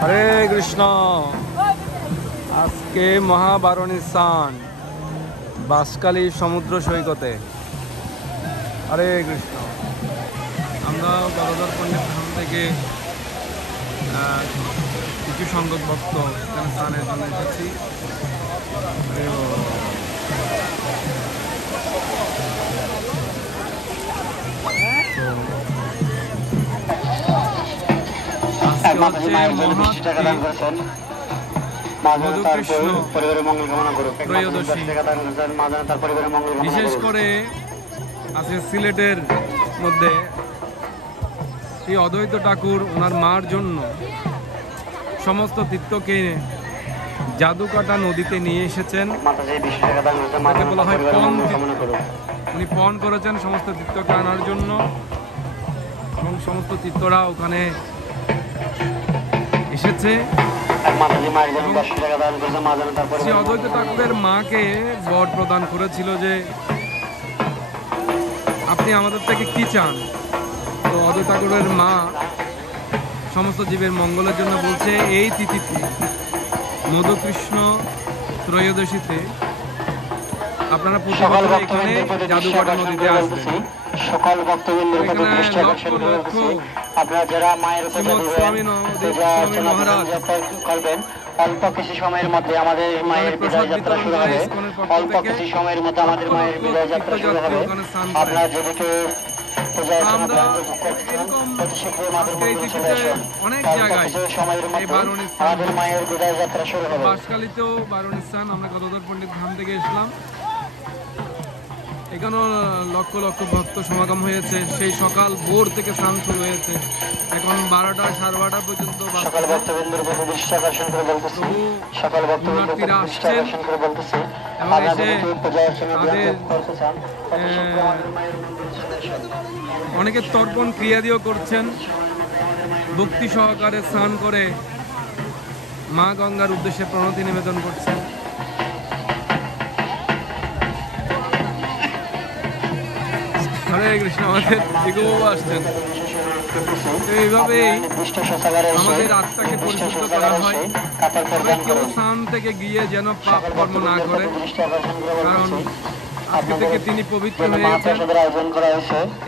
হরে কৃষ্ণ। আজকে মহাবারণী স্নান বাঁশখালী সমুদ্র সৈকতে। হরে কৃষ্ণ। আমরা বড়দার পণ্ডিত ধাম থেকে কিছু সংখ্যক ভক্ত এখানে স্নানের জন্য এসেছি। বিশেষ করে আছে সিলেটের মধ্যে এই অদ্বৈত ঠাকুর ওনার মার জন্য সমস্ত তীর্থকে জাদুকাটা নদীতে নিয়ে এসেছেন। তাকে বলা হয় পণ তীর্থ। উনি পণ করেছেন সমস্ত তীর্থকে আনার জন্য এবং সমস্ত তীর্থরা ওখানে এসেছে। শ্রী অদ্বৈত ঠাকুরের মাকে বর প্রদান করেছিল যে আপনি আমাদের থেকে কি চান। তো অদ্বৈত ঠাকুরের মা সমস্ত জীবের মঙ্গলের জন্য বলছে এই তিথিতে মধুকৃষ্ণ ত্রয়োদশীতে আপনারা প্রতি বছর এখানে জাদুকাটা নদীতে আসবেন। সকল ভক্তবৃন্দের প্রতি দৃষ্টি আকর্ষণ করে বলছি, আপনারা যারা মায়ের স্বামী মহারাজ করবেন অল্প কিছু সময়ের মধ্যে আমাদের মায়ের বিদায় যাত্রা শুরু হবে। অল্প কিছু সময়ের মধ্যে আমাদের মায়ের বিদায় যাত্রা শুরু হবে। আপনারা যেদিকে অনেক জায়গায় আমাদের মায়ের বিদায় যাত্রা শুরু হবে। বাঁশখালীতেও বারণী স্থান আমরা গদাধর পণ্ডিত ধাম থেকে এসলাম। এখানেও লক্ষ লক্ষ ভক্ত সমাগম হয়েছে। সেই সকাল ভোর থেকে স্নান শুরু হয়েছে, এখন 12টা 12:30 পর্যন্ত পুণ্যার্থীরা আসছেন এবং এসে তাদের অনেকে তর্পণ ক্রিয়া দিয়েও করছেন। ভক্তি সহকারে স্নান করে মা গঙ্গার উদ্দেশ্যে প্রণতি নিবেদন করছেন। হরে কৃষ্ণ। আমাদের দিকেও আসছেন। এইভাবেই আমাদের আত্মাকে পরিশুদ্ধ করা হয়। তবে কেউ স্থান থেকে গিয়ে যেন পাপ কর্ম না করে, কারণ আজকে থেকে তিনি পবিত্র হয়েছেন।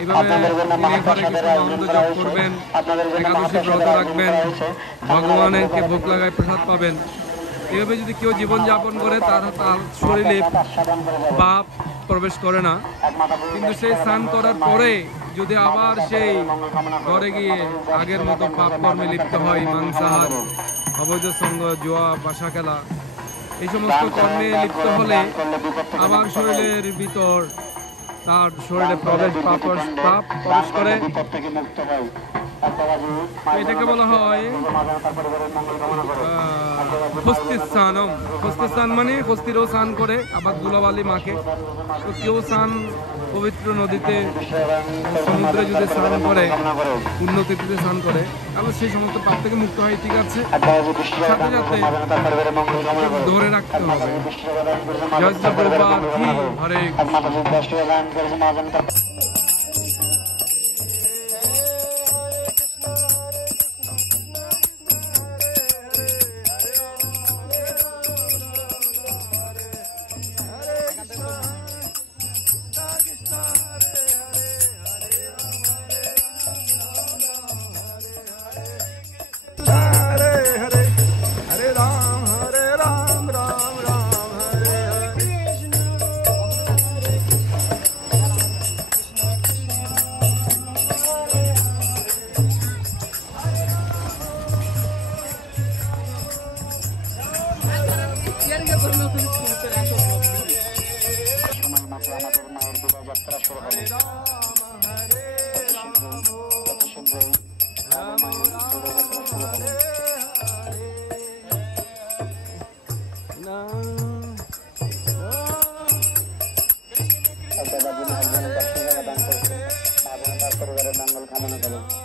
এইভাবে তিনি হরে কৃষ্ণ মন্ত্র জপ করবেন, একাদশী ব্রত রাখবেন, ভগবানকে ভোগ লাগায় প্রসাদ পাবেন। এভাবে যদি কেউ জীবনযাপন করে তার শরীরে পাপ প্রবেশ করে না। কিন্তু সেই স্নান করার পরে যদি আবার সেই ঘরে গিয়ে আগের মতো পাপ কর্মে লিপ্ত হয়, মাংসাহার, অবৈধ সঙ্গ, জুয়া, পাশা খেলা, এই সমস্ত কর্মে লিপ্ত হলে আবার শরীরের ভিতর তার শরীরে পাপ প্রবেশ করে। এটাকে বলা হয় হস্তিস্নানম। হস্তিস্নান মানে হস্তিরও স্নান করে, আবার ধুলাবালি মাকে। তো কেউ স্নান পবিত্র নদীতে সমুদ্রে যদি স্নান করে, পুণ্যতিথিতে স্নান করে, তাহলে সেই সমস্ত পাপ থেকে মুক্ত হয়। ঠিক আছে, সাথে সাথে ধরে রাখতে হবে। জয় শ্রী প্রভুপাদ কি। হরে পরিবারের মঙ্গল কামনা করেন।